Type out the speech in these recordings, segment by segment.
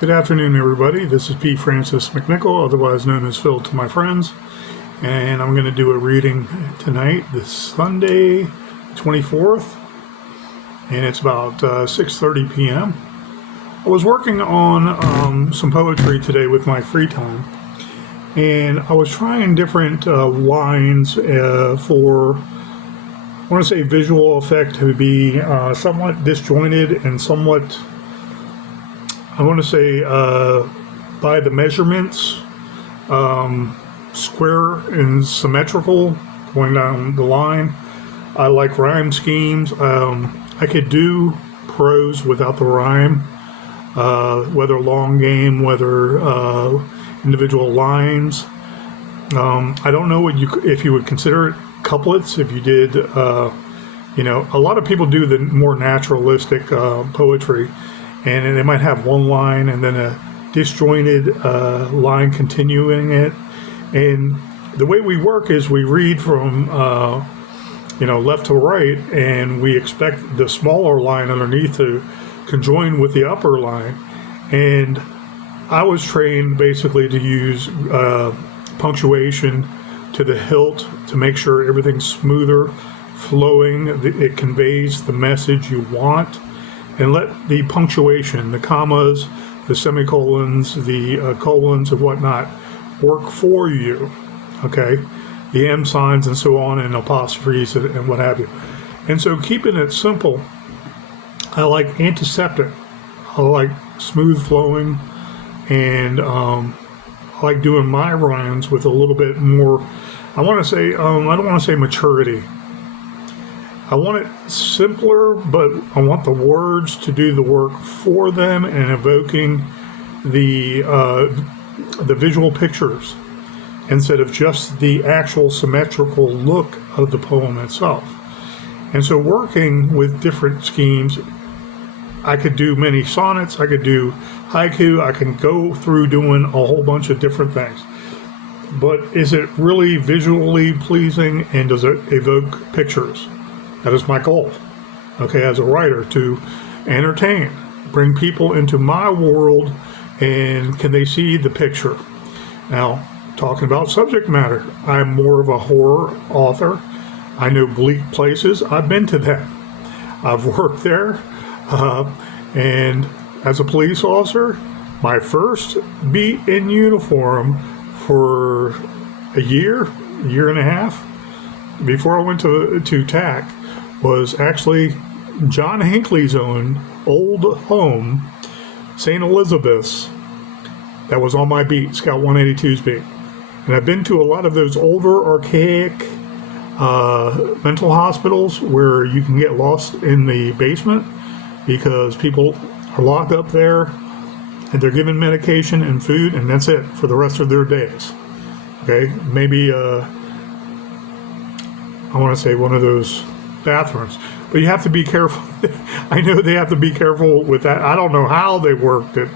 Good afternoon, everybody. This is P. Francis McNichol, otherwise known as Phil to my friends, and I'm going to do a reading tonight, this Sunday, 24th, and it's about 6:30 p.m. I was working on some poetry today with my free time, and I was trying different lines for, I want to say, visual effect to be somewhat disjointed and somewhat, I want to say, by the measurements, square and symmetrical, going down the line. I like rhyme schemes. I could do prose without the rhyme, whether long game, whether individual lines. I don't know if you would consider it couplets. If you did, a lot of people do the more naturalistic poetry. And they might have one line and then a disjointed line continuing it. And the way we work is we read from, left to right, and we expect the smaller line underneath to conjoin with the upper line. And I was trained basically to use punctuation to the hilt to make sure everything's smoother, flowing, it conveys the message you want. And let the punctuation, the commas, the semicolons, the colons and whatnot work for you, okay? The M signs and so on, and apostrophes and what have you. And so keeping it simple, I like antiseptic. I like smooth flowing, and I like doing my rhymes with a little bit more, I want to say, I don't want to say maturity. I want it simpler, but I want the words to do the work for them and evoking the visual pictures instead of just the actual symmetrical look of the poem itself. And so working with different schemes, I could do many sonnets, I could do haiku, I can go through doing a whole bunch of different things. But is it really visually pleasing, and does it evoke pictures? That is my goal, okay, as a writer, to entertain, bring people into my world, and can they see the picture? Now, talking about subject matter, I'm more of a horror author. I know bleak places. I've been to them. I've worked there, and as a police officer, my first beat in uniform for a year and a half, before I went to TAC, was actually John Hinckley's own old home, St. Elizabeth's, that was on my beat, Scout 182's beat. And I've been to a lot of those older, archaic mental hospitals where you can get lost in the basement because people are locked up there and they're given medication and food, and that's it for the rest of their days. Okay, maybe I want to say one of those bathrooms, but you have to be careful. I know they have to be careful with that. I don't know how they worked it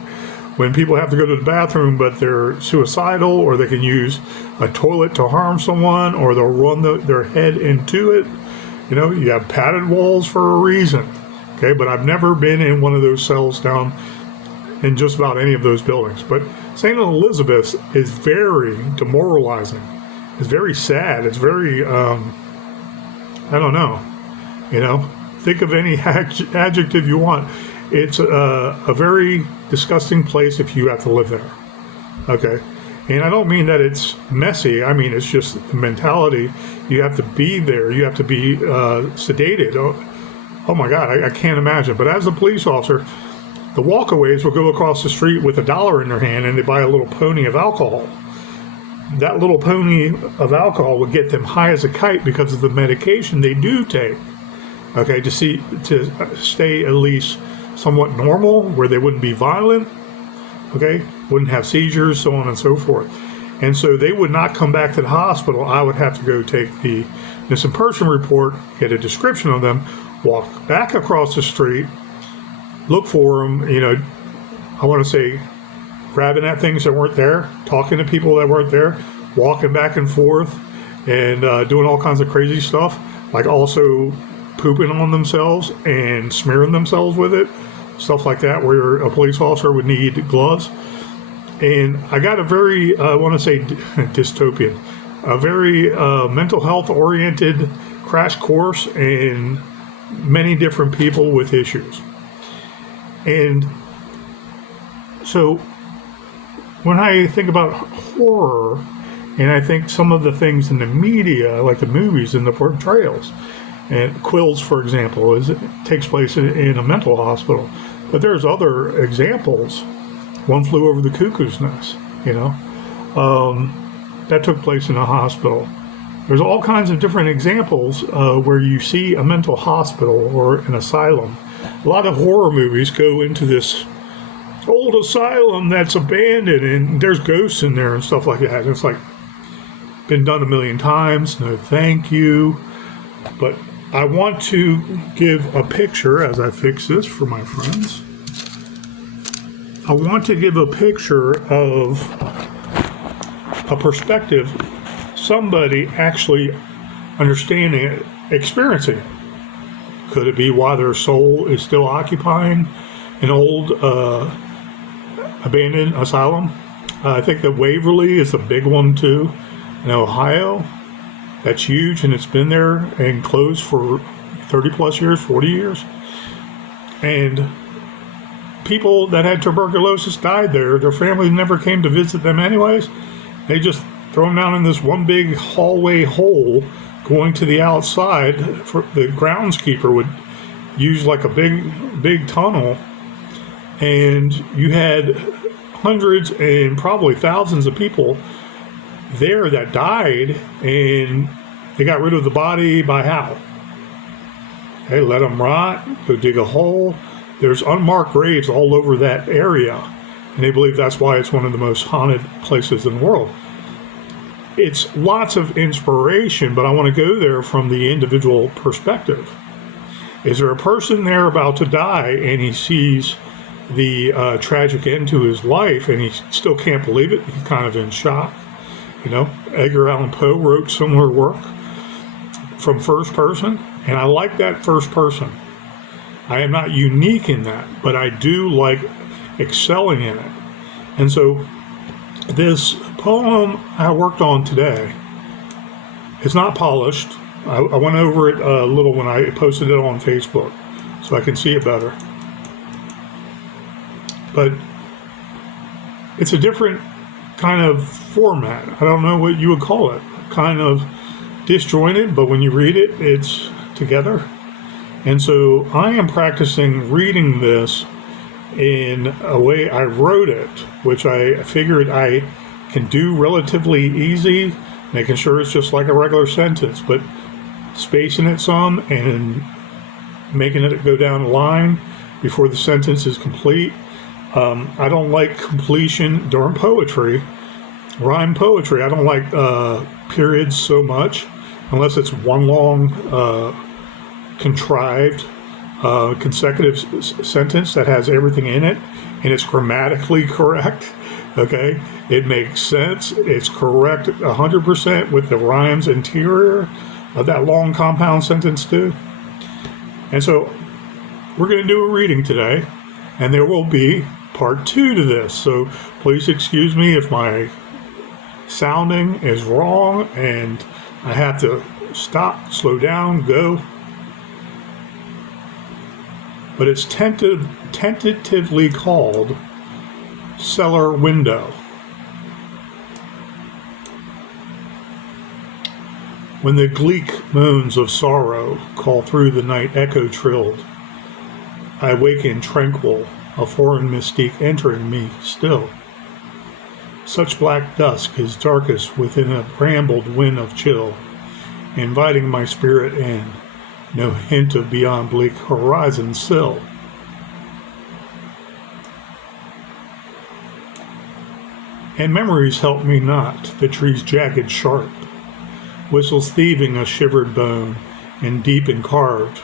when people have to go to the bathroom, but they're suicidal, or they can use a toilet to harm someone, or they'll run their head into it. You have padded walls for a reason. Okay, but I've never been in one of those cells down in just about any of those buildings. But St. Elizabeth's is very demoralizing. It's very sad. It's very, I don't know. Think of any adjective you want. It's a very disgusting place if you have to live there. Okay. And I don't mean that it's messy. I mean, it's just the mentality. You have to be there. You have to be sedated. Oh my God, I can't imagine. But as a police officer, the walkaways will go across the street with $1 in their hand, and they buy a little pony of alcohol. That little pony of alcohol would get them high as a kite because of the medication they do take. Okay, to stay at least somewhat normal, where they wouldn't be violent. Okay, wouldn't have seizures, so on and so forth. And so they would not come back to the hospital. I would have to go take the missing person report, get a description of them, walk back across the street, look for them. I want to say, grabbing at things that weren't there, talking to people that weren't there, walking back and forth, and doing all kinds of crazy stuff, like also pooping on themselves and smearing themselves with it, stuff like that, where a police officer would need gloves. And I got a very, I want to say dystopian, a very mental health oriented crash course in many different people with issues. And so when I think about horror, and I think some of the things in the media, like the movies and the portrayals, and Quills, for example, it takes place in a mental hospital. But there's other examples. One Flew Over the Cuckoo's Nest, that took place in a hospital. There's all kinds of different examples where you see a mental hospital or an asylum. A lot of horror movies go into this old asylum that's abandoned and there's ghosts in there and stuff like that. And it's like, been done a million times, no thank you. But I want to give a picture as I fix this for my friends. I want to give a picture of a perspective, somebody actually understanding it, experiencing it. Could it be why their soul is still occupying an old abandoned asylum? I think that Waverly is a big one too in Ohio. That's huge, and it's been there and closed for 30 plus years, 40 years. And people that had tuberculosis died there. Their families never came to visit them anyways. They just throw them down in this one big hallway hole going to the outside. For the groundskeeper would use like a big tunnel, and you had hundreds and probably thousands of people there that died, and they got rid of the body by how? They let them rot, go dig a hole. There's unmarked graves all over that area, and they believe that's why it's one of the most haunted places in the world. It's lots of inspiration, but I want to go there from the individual perspective. Is there a person there about to die, and he sees the tragic end to his life, and he still can't believe it? He's kind of in shock. Edgar Allan Poe wrote similar work from first person, and I like that first person. I am not unique in that, but I do like excelling in it. And so this poem I worked on today is not polished. I went over it a little when I posted it on Facebook so I can see it better. But it's a different kind of format. I don't know what you would call it. Kind of disjointed, but when you read it, it's together. And so I am practicing reading this in a way I wrote it, which I figured I can do relatively easy, making sure it's just like a regular sentence, but spacing it some and making it go down the line before the sentence is complete. I don't like completion during poetry, rhyme poetry. I don't like periods so much, unless it's one long contrived consecutive sentence that has everything in it and it's grammatically correct. Okay, it makes sense. It's correct 100% with the rhymes interior of that long compound sentence too. And so we're going to do a reading today, and there will be part 2 to this. So please excuse me if my sounding is wrong and I have to stop, slow down, go. But it's tentatively called Cellar Window. When the gleek moans of sorrow call through the night echo trilled, I waken tranquil, a foreign mystique entering me still. Such black dusk is darkest within a brambled wind of chill, inviting my spirit in, no hint of beyond bleak horizon sill. And memories help me not, the tree's jagged sharp, whistles thieving a shivered bone, and deep and carved.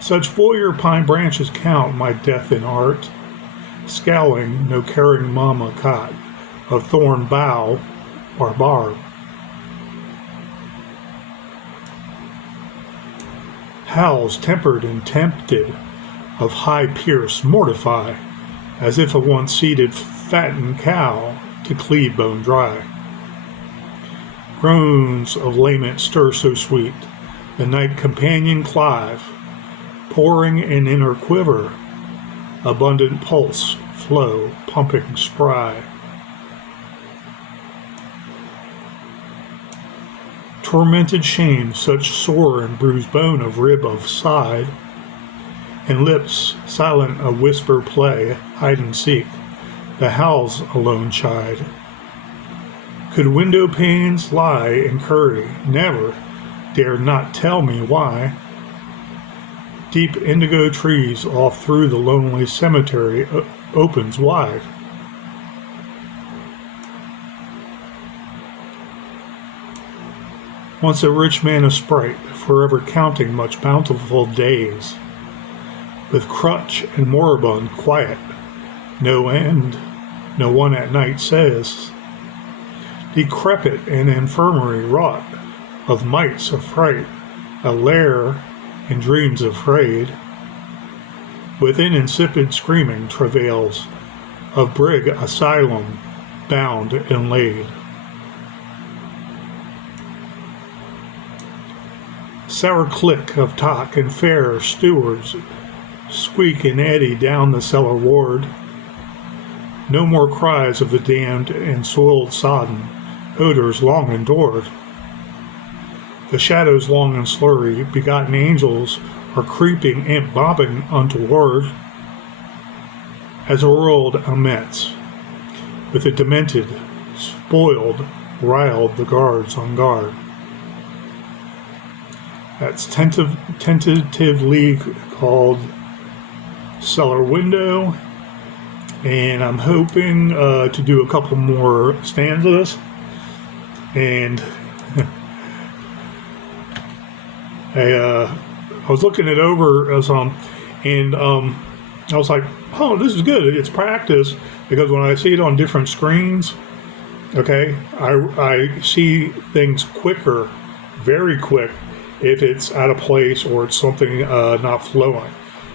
Such voyeur pine branches count my death in art, scowling no caring mama cot of thorn, bough, or barb. Howls tempered and tempted of high pierce mortify, as if a once ceded fattened cow to cleave bone dry. Groans of lament stir so sweet, the night companion clive, pouring an inner-quiver, abundant pulse, flow, pumping spry. Tormented shame, such sore and bruised bone of rib of side, and lips silent a whisper play, hide and seek, the howls alone chide. Could window panes lie in curry, never dare not tell me why. Deep indigo trees off through the lonely cemetery opens wide. Once a rich man of sprite, forever counting much bountiful days, with crutch and moribund quiet, no end, no one at night says, decrepit and infirmary wrought, of mites affright, a lair in dreams afraid, within insipid screaming travails, of brig asylum bound and laid. Sour click of talk and fair stewards squeak and eddy down the cellar ward. No more cries of the damned and soiled sodden, odors long endured. The shadows long and slurry, begotten angels are creeping and bobbing untoward, as a world amets, with the demented, spoiled, riled the guards on guard. That's tentatively called Cellar Window, and I'm hoping to do a couple more stanzas. And I was looking it over and I was like, oh, this is good. It's practice, because when I see it on different screens, okay, I see things quicker, very quick, if it's out of place or it's something not flowing.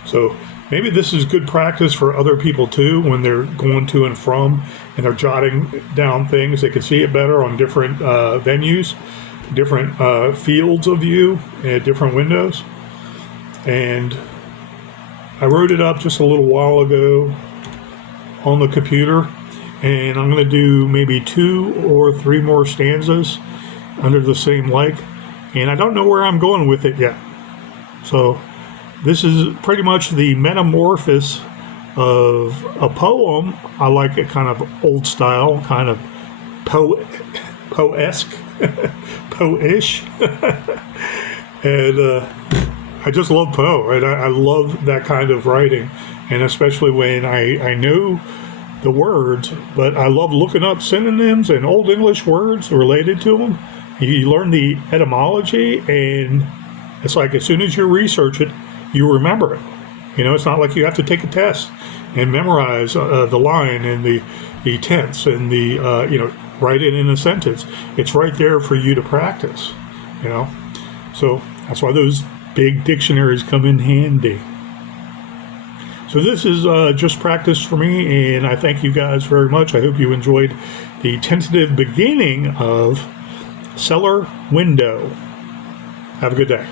So maybe this is good practice for other people too, when they're going to and from and they're jotting down things. They can see it better on different venues, different fields of view, and different windows. And I wrote it up just a little while ago on the computer, and I'm going to do maybe 2 or 3 more stanzas under the same like. And I don't know where I'm going with it yet. So this is pretty much the metamorphosis of a poem. I like it kind of old style, kind of poesque, Poe-ish. And I just love Poe, and I love that kind of writing, and especially when I know the words, but I love looking up synonyms and Old English words related to them. You learn the etymology, and it's like as soon as you research it, you remember it. You know, it's not like you have to take a test and memorize the line and the tense and the, write it in a sentence. It's right there for you to practice, you know. So that's why those big dictionaries come in handy. So this is just practice for me, and I thank you guys very much. I hope you enjoyed the tentative beginning of Cellar Window. Have a good day.